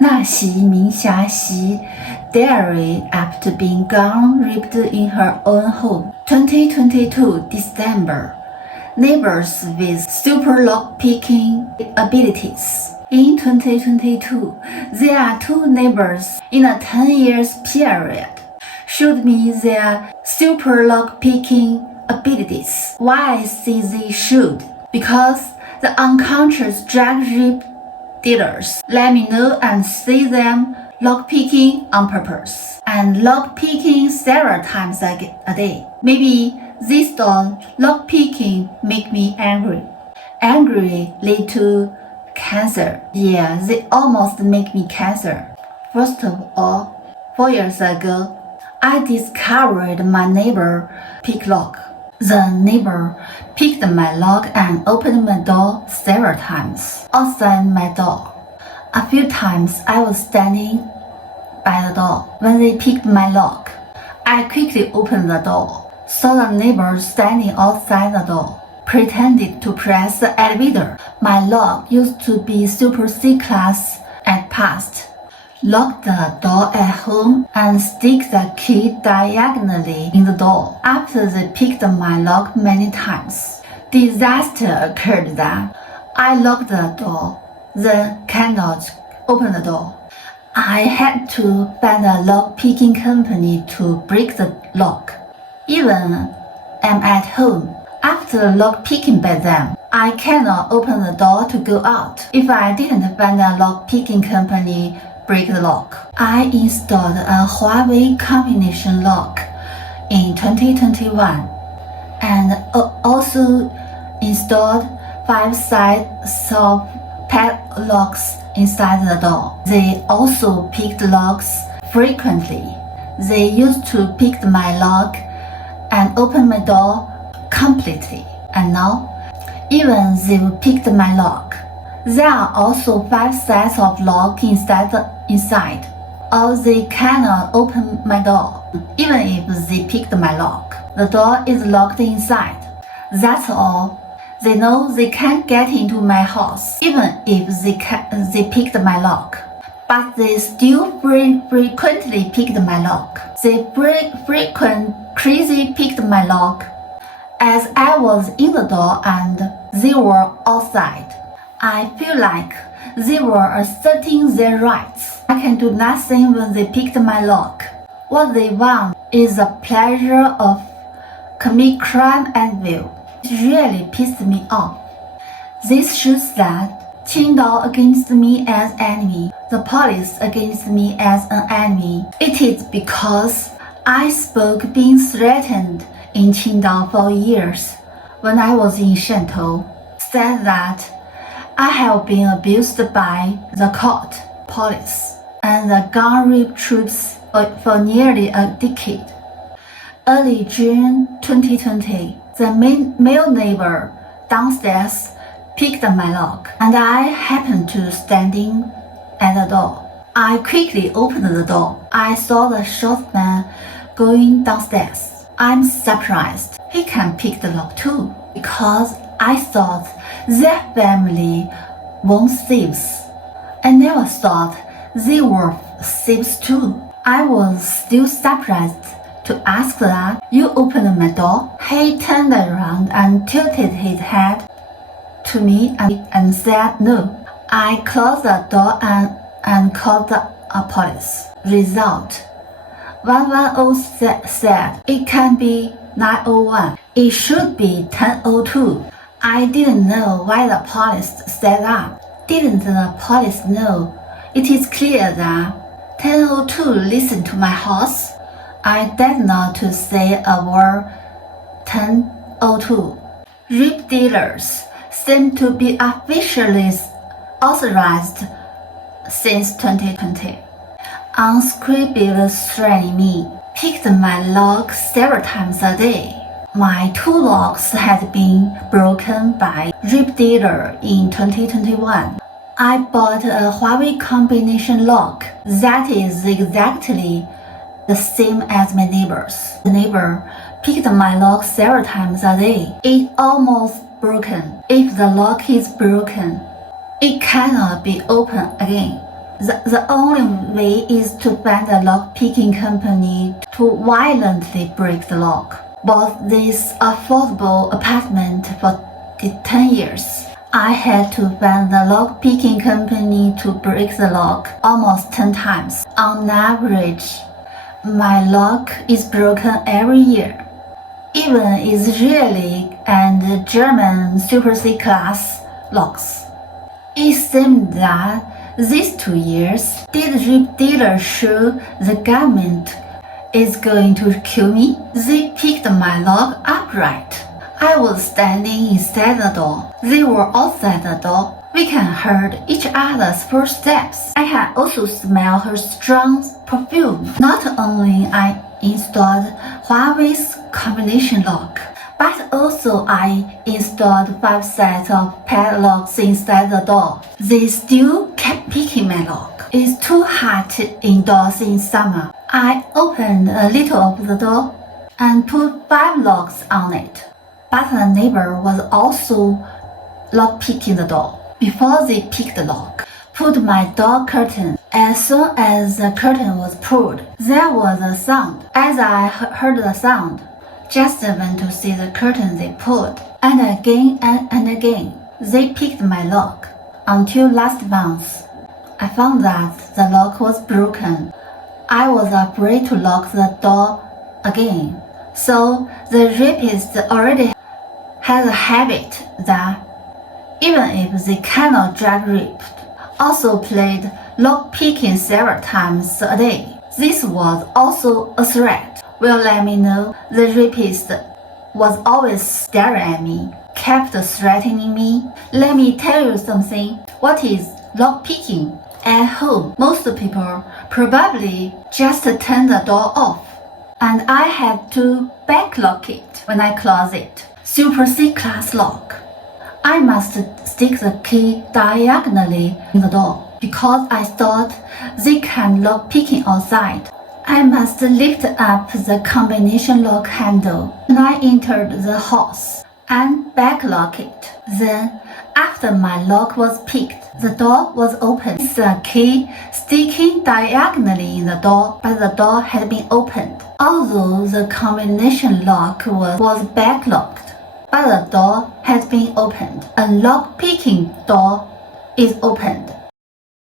纳西名下西 diary after being gun raped in her own home. 2022 December. Neighbors with super lock-picking abilities. In 2022, there are two neighbors in a 10 years period showed me their super lock-picking abilities. Why I say they should? Because the unconscious drug rape dealers let me know and see them lock-picking on purpose and lock-picking several times a day. Maybe this dog lock-picking make me angry. Angry lead to cancer. Yeah, they almost make me cancer. First of all, 4 years ago, I discovered my neighbor pick lock. The neighbor picked my lock and opened my door several times outside my door. A few times I was standing by the door when they picked my lock. I quickly opened the door, saw the neighbor standing outside the door, pretended to press the elevator. My lock used to be Super C class at past. Lock the door at home and stick the key diagonally in the door. After they picked my lock many times, disaster occurred that I locked the door, then cannot open the door. I had to find a lock-picking company to break the lock. Even I'm at home. After lock-picking by them, I cannot open the door to go out. If I didn't find a lock-picking company break the lock. I installed a Huawei combination lock in 2021 and also installed 5 sides of padlocks inside the door. They also picked locks frequently. They used to pick my lock and open my door completely. And now, even they picked my lock. There are also 5 sets of lock inside, or they cannot open my door. Even if they picked my lock, the door is locked inside. That's all. They know they can't get into my house, even if they picked my lock. But they still frequently picked my lock. They crazy picked my lock as I was in the door and they were outside. I feel like they were asserting their rights. I can do nothing when they picked my lock. What they want is the pleasure of commit crime and will. It really pissed me off. This shows that Qingdao against me as enemy, the police against me as an enemy. It is because I spoke being threatened in Qingdao for years when I was in Shantou, said that I have been abused by the court, police, and the gun rape troops for nearly a decade. Early June 2020, the male neighbor downstairs picked my lock, and I happened to standing at the door. I quickly opened the door. I saw the short man going downstairs. I'm surprised he can pick the lock too, because I thought their family weren't thieves. I never thought they were thieves too. I was still surprised to ask that, "You opened my door?" He turned around and tilted his head to me and said no. I closed the door and called the police. Result: 110 said it can be 901. It should be 1002. I didn't know why the police said that. Didn't the police know? It is clear that 1002 listened to my house. I dared not to say a word 1002. Rape dealers seem to be officially authorized since 2020. Unscrupulous threatening me, picked my lock several times a day. My 2 locks had been broken by rape dealer in 2021. I bought a Huawei combination lock that is exactly the same as my neighbor's. The neighbor picked my lock several times a day. It's almost broken. If the lock is broken, it cannot be opened again. The only way is to find a lock-picking company to violently break the lock. Bought this affordable apartment for 10 years. I had to find the lock-picking company to break the lock almost 10 times. On average, my lock is broken every year. Even Israeli and German Super C-class locks. It seemed that these 2 years did rip dealers show the government is going to kill me. They picked my lock upright. I was standing inside the door. They were outside the door. We can heard each other's footsteps. I can also smell her strong perfume. Not only I installed Huawei's combination lock, but also I installed 5 sets of padlocks inside the door. They still kept picking my lock. It's too hot indoors in summer. I opened a little of the door and put 5 locks on it. But the neighbor was also lock-picking the door. Before they picked the lock, pulled my door curtain. As soon as the curtain was pulled, there was a sound. As I heard the sound, just went to see the curtain they pulled. And again and again, they picked my lock. Until last month, I found that the lock was broken. I was afraid to lock the door again. So the rapist already has a habit that even if they cannot drag rape, also played lock-picking several times a day. This was also a threat. Will let me know the rapist was always staring at me, kept threatening me. Let me tell you something. What is lock-picking? At home, most people probably just turn the door off, and I have to backlock it when I close it. Super C-class lock. I must stick the key diagonally in the door because I thought they can lock picking outside. I must lift up the combination lock handle when I entered the house and backlock it. Then, after my lock was picked, the door was opened. The key sticking diagonally in the door, but the door had been opened. Although the combination lock was backlocked, but the door has been opened. A lock-picking door is opened.